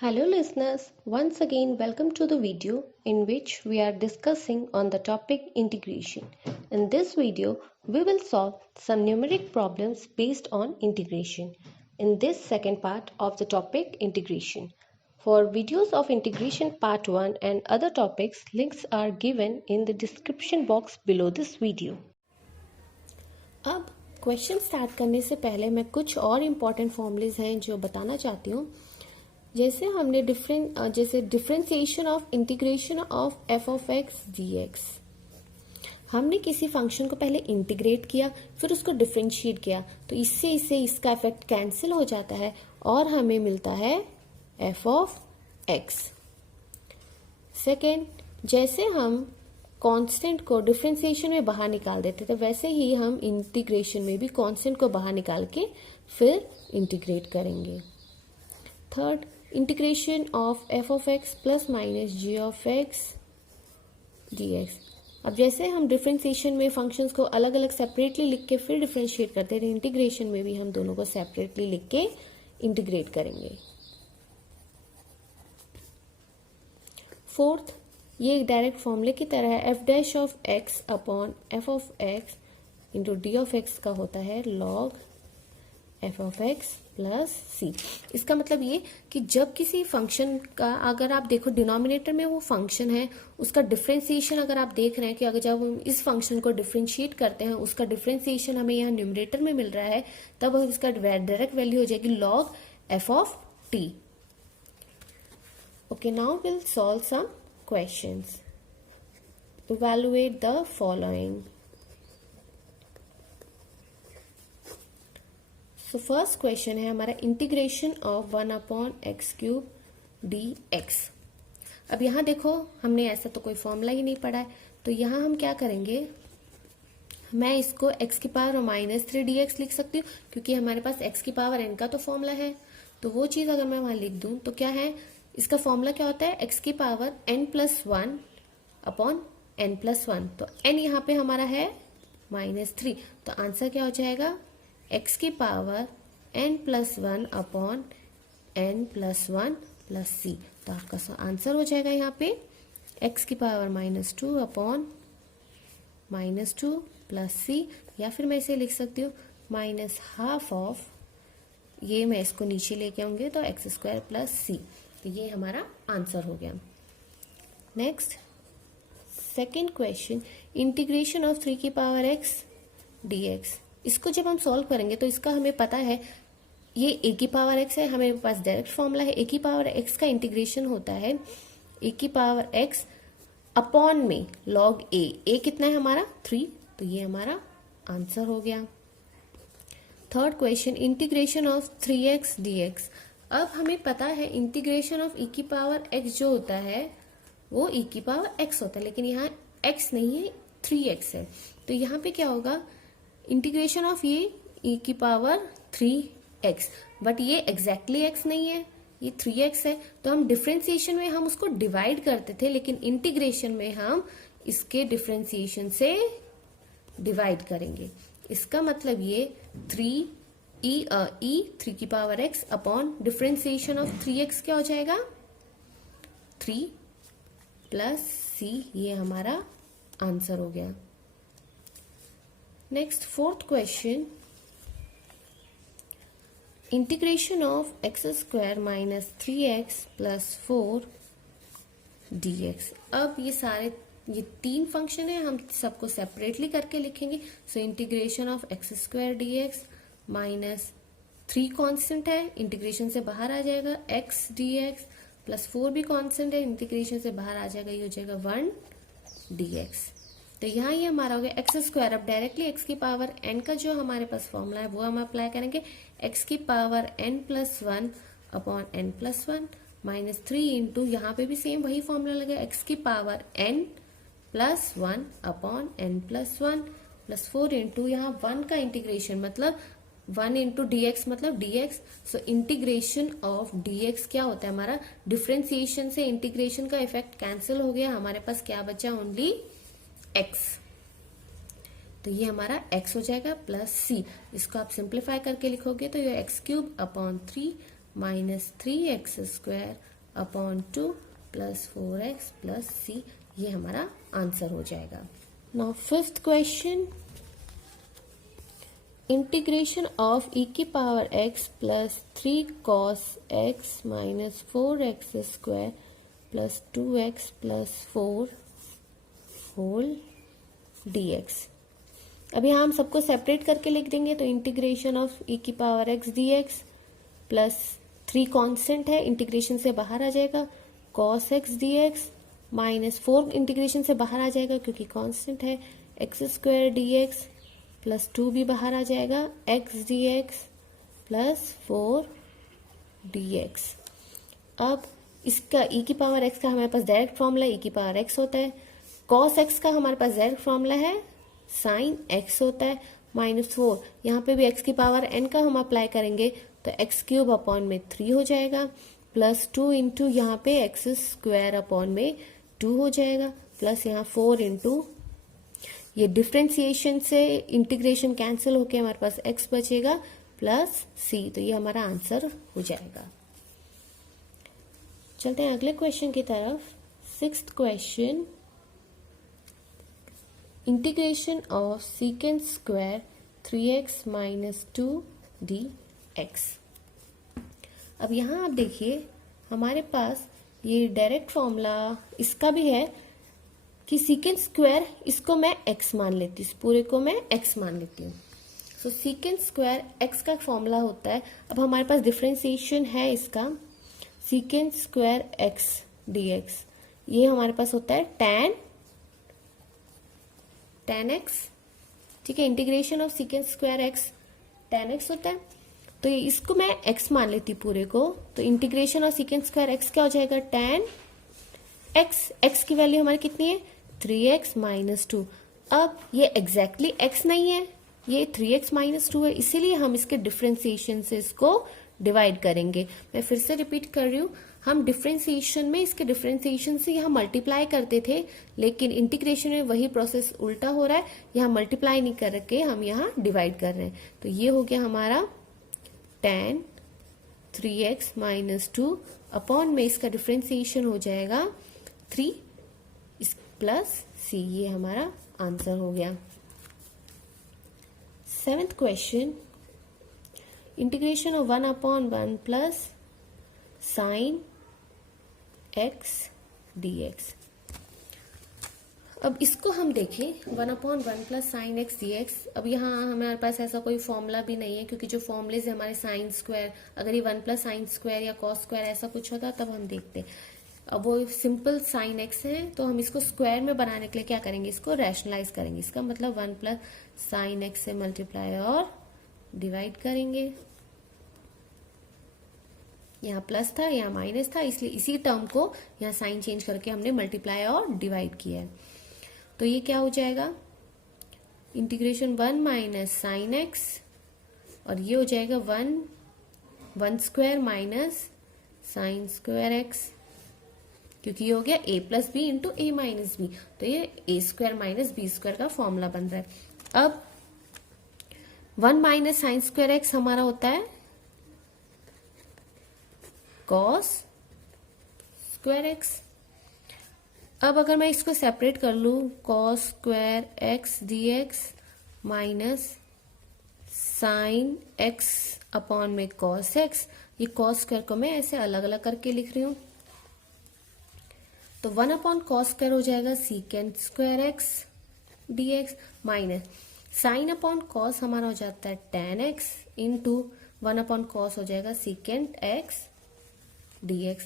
Hello listeners, once again welcome to the video in which we are discussing on the topic integration. In this video, we will solve some numeric problems based on integration. In this second part of the topic integration. For videos of integration part 1 and other topics, links are given in the description box below this video. अब question start करने से पहले मैं कुछ और important formulas हैं जो बताना चाहती हूँ। जैसे हमने differentiation of integration of f of x d x, हमने किसी फंक्शन को पहले इंटीग्रेट किया फिर उसको डिफरेंशिएट किया, तो इससे इसका इफेक्ट कैंसिल हो जाता है और हमें मिलता है एफ ऑफ एक्स। सेकेंड, जैसे हम कांस्टेंट को डिफरेंशिएशन में बाहर निकाल देते थे वैसे ही हम इंटीग्रेशन में भी कांस्टेंट को बाहर निकाल के फिर इंटीग्रेट करेंगे। Third, integration of f of x plus minus g of x d x. अब जैसे हम डिफरेंशिएशन में फंक्शंस को अलग अलग सेपरेटली लिख के फिर डिफरेंशिएट करते थे, इंटीग्रेशन में भी हम दोनों को सेपरेटली लिख के इंटीग्रेट करेंगे। फोर्थ, ये एक डायरेक्ट फॉर्मूले की तरह है, F dash of X upon F of X into D of X का होता है log F of x plus C. इसका मतलब ये कि जब किसी फंक्शन का अगर आप देखो डिनोमिनेटर में वो फंक्शन है, उसका डिफरेंशिएशन अगर आप देख रहे हैं कि अगर जब हम इस फंक्शन को डिफरेंशिएट करते हैं उसका डिफरेंशिएशन हमें यहाँ न्यूमरेटर में मिल रहा है, तब इसका डायरेक्ट वैल्यू हो जाएगी log F of t. Okay, now will solve some questions. Evaluate the following. So first question है हमारा integration of 1 upon x cube d x. अब यहाँ देखो हमने ऐसा तो कोई फॉर्मूला ही नहीं पढ़ा है, तो यहाँ हम क्या करेंगे, मैं इसको x की पावर -3 dx लिख सकती हूँ क्योंकि हमारे पास x की पावर n का तो फॉर्मूला है। तो वो चीज अगर मैं वहां लिख दूं तो क्या है, इसका फॉर्मूला क्या होता है, x की पावर n+1 अपॉन n+1। तो n यहाँ पे हमारा है -3, तो आंसर क्या हो जाएगा, x की power n+1 upon n+1 plus सी। तो आपका आंसर हो जाएगा यहाँ पे x की पावर -2 अपॉन -2 प्लस सी, या फिर मैं इसे लिख सकती हूँ -12 ऑफ, ये मैं इसको नीचे लेके आऊंगी तो x² प्लस सी। तो ये हमारा आंसर हो गया। Next second question, integration of 3 की पावर x dx। इसको जब हम सॉल्व करेंगे तो इसका हमें पता है ये a की पावर x है, हमारे पास डायरेक्ट फॉर्मूला है, a की पावर x का इंटीग्रेशन होता है a की पावर x अपॉन में log a कितना है हमारा 3, तो ये हमारा आंसर हो गया। Third question, integration of 3x dx। अब हमें पता है इंटीग्रेशन ऑफ e की पावर x जो होता है वो e की पावर x होता है, लेकिन यहाँ x नहीं है 3x है, तो यहाँ पे क्या होगा, इंटीग्रेशन ऑफ ये e की पावर 3x, बट ये एग्जैक्टली x नहीं है, ये 3x है, तो हम डिफरेंशिएशन में हम उसको डिवाइड करते थे, लेकिन इंटीग्रेशन में हम इसके डिफरेंशिएशन से डिवाइड करेंगे। इसका मतलब ये 3 की power x upon differentiation of 3x क्या हो जाएगा 3 प्लस c, ये हमारा आंसर हो गया। Next fourth question, integration of x² minus 3x plus 4 dx। अब ये 3 फंक्शन है, हम सबको सेपरेटली करके लिखेंगे। So integration of x² dx minus 3 constant है, इंटीग्रेशन से बाहर आ जाएगा x dx प्लस 4 भी कांस्टेंट है, इंटीग्रेशन से बाहर आ जाएगा, ये हो जाएगा 1 dx। तो यहाँ ये हमारा हो गया x²। अब डायरेक्टली x की पावर n का जो हमारे पास फॉर्मूला है वो हम अप्लाई करेंगे, x की power n+1 upon n+1 minus 3 into, यहाँ पे भी सेम वही फॉर्मूला लगेगा, x की power n+1 upon n+1 plus 4 into यहाँ 1 का इंटीग्रेशन मतलब 1 इंटू dx मतलब dx। So integration of dx क्या होता है हमारा, डिफरेंशिएशन से इंटीग्रेशन का इफेक्ट कैंसिल हो गया, हमारे पास क्या बचा, ओनली x। तो ये हमारा x हो जाएगा प्लस c। इसको आप सिंप्लीफाई करके लिखोगे तो ये x³ upon 3 minus 3x² upon 2 plus 4x plus c, ये हमारा आंसर हो जाएगा। Now fifth question, integration of e की power x plus 3 cos x minus 4x² plus 2x plus 4 whole dx। अब यहाँ हम सबको सेपरेट करके लिख देंगे, तो इंटीग्रेशन ऑफ e की power x dx plus 3 constant है, इंटीग्रेशन से बाहर आ जाएगा, cos x dx minus 4 integration से बाहर आ जाएगा क्योंकि कांस्टेंट है, x² dx प्लस 2 भी बाहर आ जाएगा, x dx प्लस 4 dx। अब इसका e की पावर x का हमारे पास डायरेक्ट फॉर्मूला e की पावर x होता है, cos x का हमारे पास डायरेक्ट फॉर्मूला है sin x होता है, माइनस 4, यहाँ पे भी x की पावर n का हम अप्लाई करेंगे तो x³ अपॉन में 3 हो जाएगा, प्लस 2 इंटू यहाँ पे x² अपॉन में 2 हो जाएगा, प्लस यहाँ 4 इंटू ये डिफ्रेंसिएशन से इंटीग्रेशन कैंसिल होके हमारे पास x बचेगा प्लस c, तो ये हमारा आंसर हो जाएगा। चलते हैं अगले क्वेश्चन की तरफ। Sixth question, integration of secant square 3x minus 2 dx। अब यहाँ आप देखिए हमारे पास ये डायरेक्ट फॉर्मूला इसका भी है कि सीकेंट स्क्वायर, इसको मैं x मान लेती हूँ, इस पूरे को मैं x मान लेती हूँ। सो सीकेंट स्क्वायर x का फॉर्मूला होता है, अब हमारे पास डिफरेंशिएशन है इसका, सीकेंट स्क्वायर x dx, ये हमारे पास होता है tan x, ठीक है, integration of secant square x tan x होता है, तो इसको मैं x मान लेती पूरे को, तो integration of secant square x क्या हो जाएगा, tan x की वैल्यू हमारी कितनी है 3x माइनस 2। अब ये एग्जैक्टली x नहीं है, ये 3x माइनस 2 है, इसीलिए हम इसके डिफरेंशिएशन से इसको डिवाइड करेंगे। मैं फिर से रिपीट कर रही हूँ, हम डिफरेंशिएशन में इसके डिफरेंशिएशन से यहाँ मल्टीप्लाई करते थे, लेकिन इंटीग्रेशन में वही प्रोसेस उल्टा हो रहा है, यहाँ मल्टीप्लाई नहीं करके हम यहाँ डिवाइड कर रहे हैं। तो ये हो गया हमारा tan 3x माइनस 2 अपॉन में इसका डिफरेंशिएशन हो जाएगा 3 प्लस c, ये हमारा आंसर हो गया। Seventh question, integration of 1/1 plus sign x dx। अब इसको हम देखें 1/1 प्लस साइन x dx। अब यहाँ हमारे पास ऐसा कोई फॉर्मूला भी नहीं है, क्योंकि जो फॉर्मूले से हमारे साइन स्क्वायर, अगर ये 1 प्लस साइन स्क्वायर या कॉस स्क्वायर ऐसा कुछ होता तब हम देखते। अब वो सिंपल साइन x है, तो हम इसको स्क्वायर में बनाने के लिए क्या करेंगे, इसको रैशनलाइज करेंगे। इसका मतलब 1 प्लस साइन x से मल्टीप्लाई और डिवाइड करेंगे। यहाँ प्लस था, यहाँ माइनस था, इसलिए इसी टर्म को यहाँ साइन चेंज करके हमने मल्टीप्लाई और डिवाइड किया है। तो ये क्या हो जाएगा, इंटीग्रेशन 1 माइनस साइन x, और ये हो जाएगा 1 square minus sine square x, क्योंकि ये हो गया a plus b into a minus b, तो ये a square minus b square का फॉर्मूला बन रहा है। अब 1 माइनस साइन स्क्वायर x हमारा होता है कॉस स्क्वायर x। अब अगर मैं इसको सेपरेट कर लूं, cos square x dx minus sine x upon में कॉस x, ये कॉस स्क्वायर को मैं ऐसे अलग अलग करके लिख रही हूं, तो 1 अपॉन कॉस स्क्वायर हो जाएगा secant square x dx minus sine upon cos हमारा हो जाता है tan x into 1 upon cos हो जाएगा सीकेंट x dx।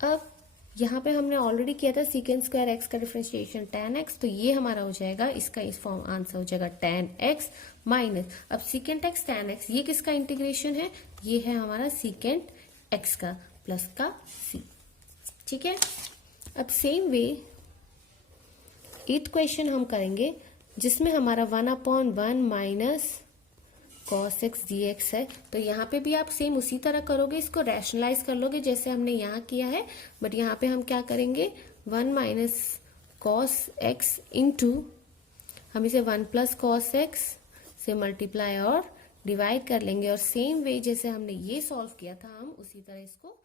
अब यहाँ पे हमने ऑलरेडी किया था सीकेंट स्क्वायर x का डिफरेंशिएशन tan x, तो ये हमारा हो जाएगा, इसका इस फॉर्म आंसर हो जाएगा tan x माइनस, अब सीकेंट x tan x, ये किसका इंटीग्रेशन है, ये है हमारा सीकेंट x का प्लस का c, ठीक है। अब सेम वे 8th क्वेश्चन हम करेंगे, जिसमें हमारा 1/1 माइनस cos x dx है। तो यहाँ पे भी आप सेम उसी तरह करोगे, इसको रैशनलाइज कर लोगे जैसे हमने यहाँ किया है, बट यहाँ पे हम क्या करेंगे 1 माइनस cos x इंटू हम इसे 1 प्लस cos x से मल्टीप्लाई और डिवाइड कर लेंगे और सेम वे जैसे हमने ये सॉल्व किया था हम उसी तरह इसको